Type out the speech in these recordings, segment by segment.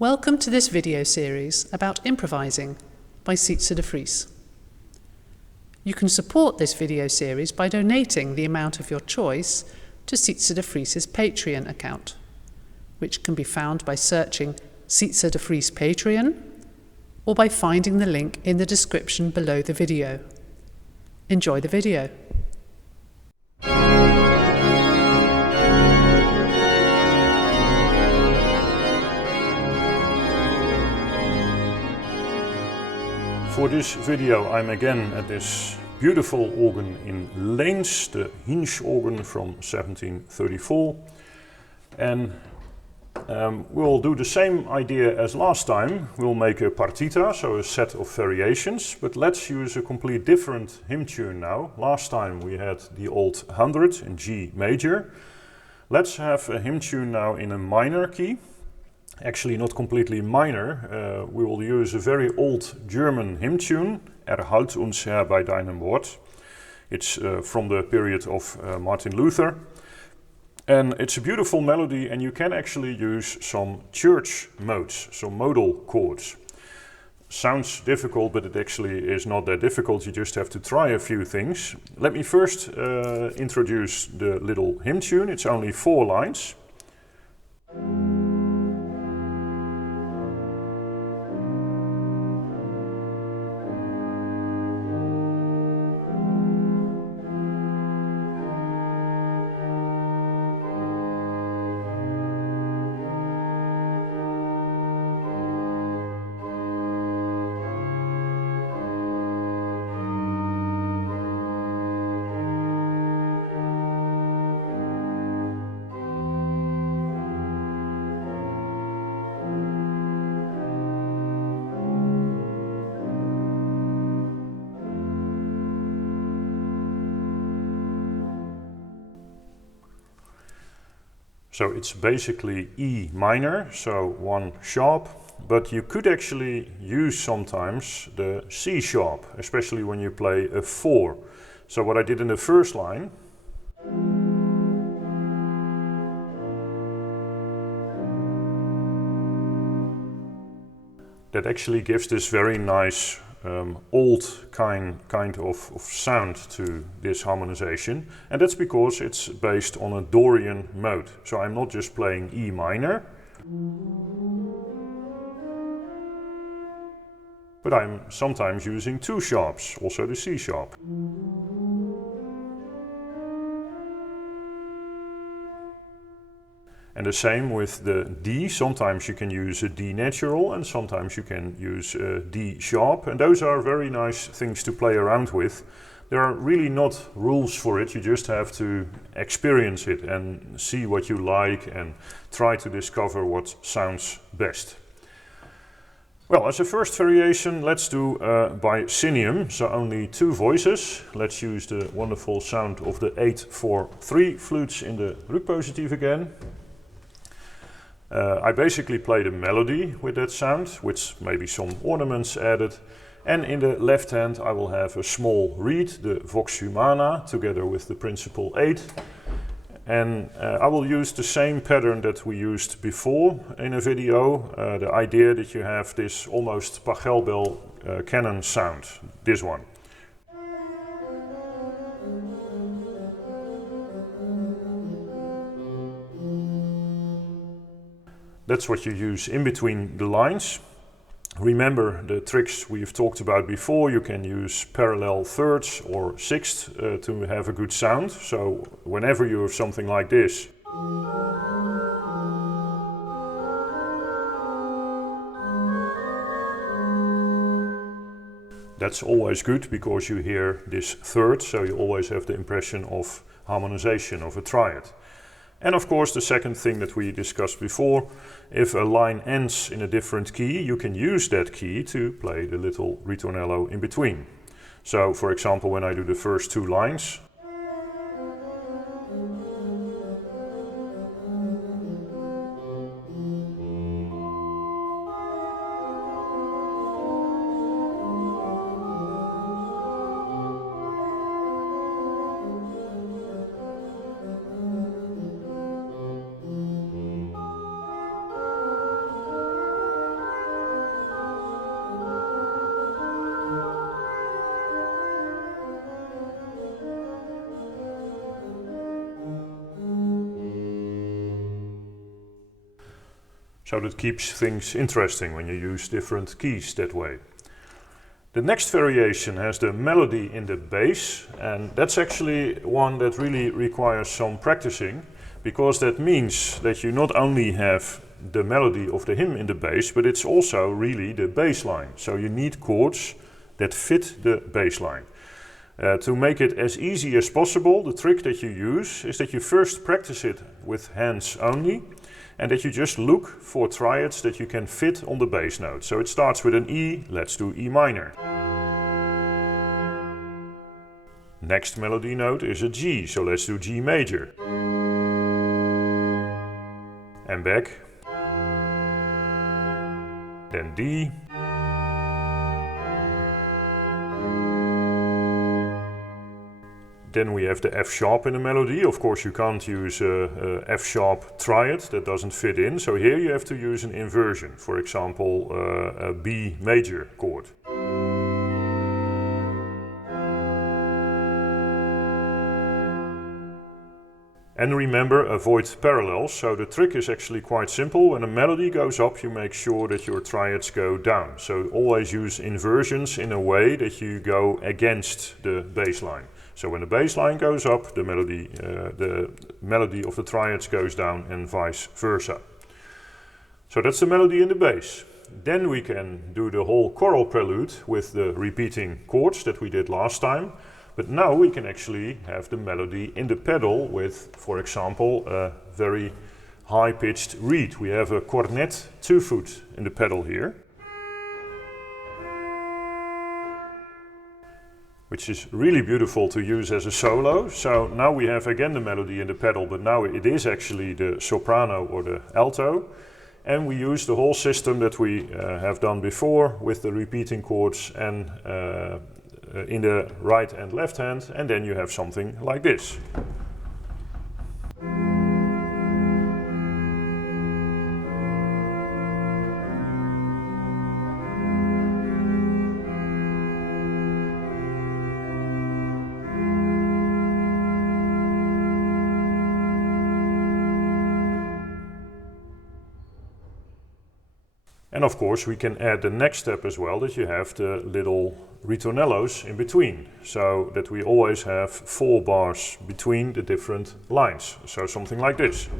Welcome to this video series about improvising by Sietze de Vries. You can support this video series by donating the amount of your choice to Sietze de Vries' Patreon account, which can be found by searching Sietze de Vries Patreon or by finding the link in the description below the video. Enjoy the video. For this video I'm again at this beautiful organ in Leens, the Hinge organ from 1734, and we'll do the same idea as last time. We'll make a partita, so a set of variations, but let's use a complete different hymn tune now. Last time we had the old 100 in G major. Let's have a hymn tune now in a minor key. Actually not completely minor, we will use a very old German hymn tune, Erhalt uns Herr, deinem Wort. It's from the period of Martin Luther. And it's a beautiful melody, and you can actually use some church modes, some modal chords. Sounds difficult, but it actually is not that difficult. You just have to try a few things. Let me first introduce the little hymn tune. It's only 4 lines. So it's basically E minor, so 1 sharp, but you could actually use sometimes the C sharp, especially when you play a 4. So what I did in the first line, that actually gives this very nice old kind of sound to this harmonization, and that's because it's based on a Dorian mode. So I'm not just playing E minor, but I'm sometimes using 2 sharps, also the C sharp. And the same with the D. Sometimes you can use a D natural and sometimes you can use a D sharp, and those are very nice things to play around with. There are really not rules for it, you just have to experience it and see what you like and try to discover what sounds best. Well, as a first variation, let's do Bicinium, so only 2 voices. Let's use the wonderful sound of the 8-4-3 flutes in the rugpositief again. I basically play the melody with that sound, with maybe some ornaments added. And in the left hand I will have a small reed, the vox humana, together with the principal 8. And I will use the same pattern that we used before in a video. The idea that you have this almost pachelbel canon sound, this one. That's what you use in between the lines. Remember the tricks we've talked about before. You can use parallel thirds or sixths to have a good sound. So whenever you have something like this, that's always good because you hear this third, so you always have the impression of harmonization, of a triad. And of course the second thing that we discussed before, if a line ends in a different key, you can use that key to play the little ritornello in between. So for example, when I do the first 2 lines, So that keeps things interesting when you use different keys that way. The next variation has the melody in the bass, and that's actually one that really requires some practicing, because that means that you not only have the melody of the hymn in the bass, but it's also really the bass line. So you need chords that fit the bass line. To make it as easy as possible, the trick that you use is that you first practice it with hands only, and that you just look for triads that you can fit on the bass note. So it starts with an E, let's do E minor. Next melody note is a G, so let's do G major. And back. Then D. Then we have the F sharp in the melody. Of course you can't use a F sharp triad, that doesn't fit in. So here you have to use an inversion, for example a B major chord. And remember, avoid parallels. So the trick is actually quite simple. When a melody goes up, you make sure that your triads go down. So always use inversions in a way that you go against the bass line. So when the bass line goes up, the melody of the triads goes down, and vice versa. So that's the melody in the bass. Then we can do the whole choral prelude with the repeating chords that we did last time. But now we can actually have the melody in the pedal with, for example, a very high-pitched reed. We have a cornet 2-foot in the pedal here, which is really beautiful to use as a solo. So now we have again the melody in the pedal, but now it is actually the soprano or the alto. And we use the whole system that we have done before with the repeating chords and in the right and left hand, and then you have something like this. And of course we can add the next step as well, that you have the little ritornellos in between, so that we always have 4 bars between the different lines. So something like this.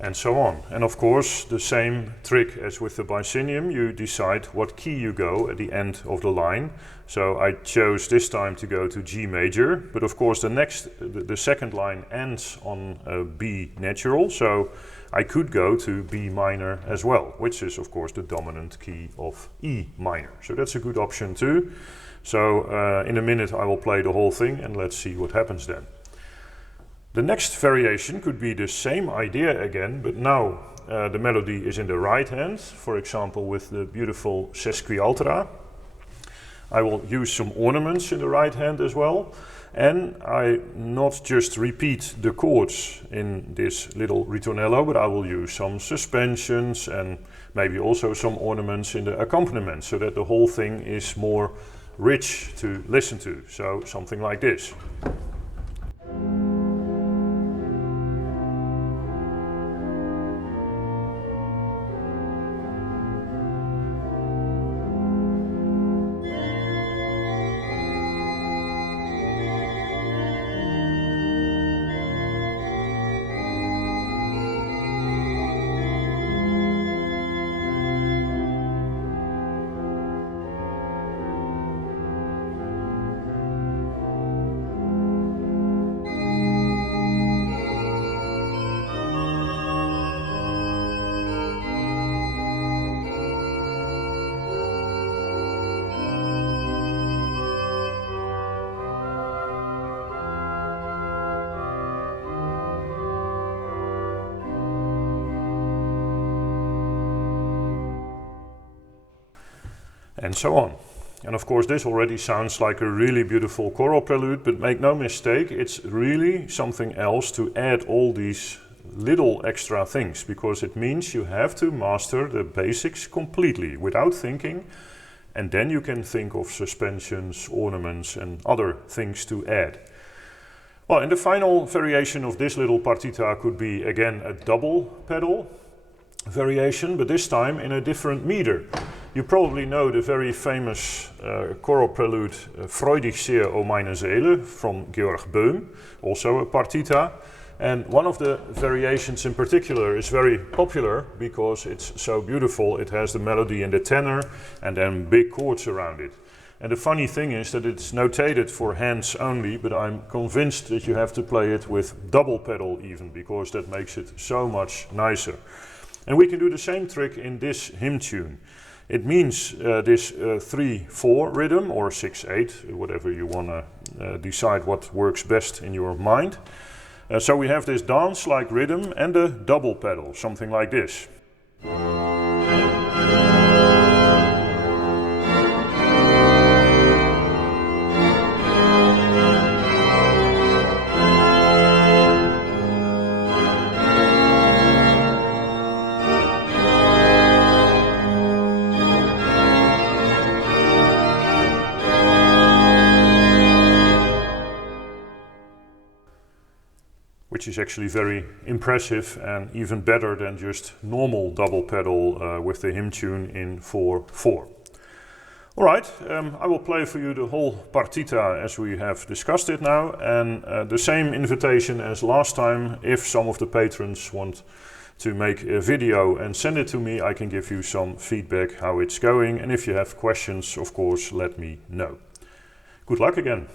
And so on. And of course the same trick as with the Bicinium, you decide what key you go at the end of the line. So I chose this time to go to G major, but of course the second line ends on B natural, so I could go to B minor as well, which is of course the dominant key of E minor. So that's a good option too. So in a minute I will play the whole thing and let's see what happens then. The next variation could be the same idea again, but now the melody is in the right hand, for example with the beautiful sesquialtera. I will use some ornaments in the right hand as well, and I not just repeat the chords in this little ritornello, but I will use some suspensions and maybe also some ornaments in the accompaniment, so that the whole thing is more rich to listen to. So something like this. and so on. And of course this already sounds like a really beautiful choral prelude, but make no mistake, it's really something else to add all these little extra things, because it means you have to master the basics completely without thinking, and then you can think of suspensions, ornaments and other things to add. Well, and the final variation of this little partita could be again a double pedal variation, but this time in a different meter. You probably know the very famous choral prelude Freudig sehr o meine Seele from Georg Böhm, also a partita. And one of the variations in particular is very popular because it's so beautiful. It has the melody in the tenor and then big chords around it. And the funny thing is that it's notated for hands only, but I'm convinced that you have to play it with double pedal even, because that makes it so much nicer. And we can do the same trick in this hymn tune. It means this 3/4 rhythm or 6/8, whatever you want to decide what works best in your mind. So we have this dance-like rhythm and a double pedal, something like this. Which is actually very impressive and even better than just normal double pedal with the hymn tune in 4/4. Alright, I will play for you the whole partita as we have discussed it now, and the same invitation as last time. If some of the patrons want to make a video and send it to me, I can give you some feedback how it's going, and if you have questions, of course, let me know. Good luck again.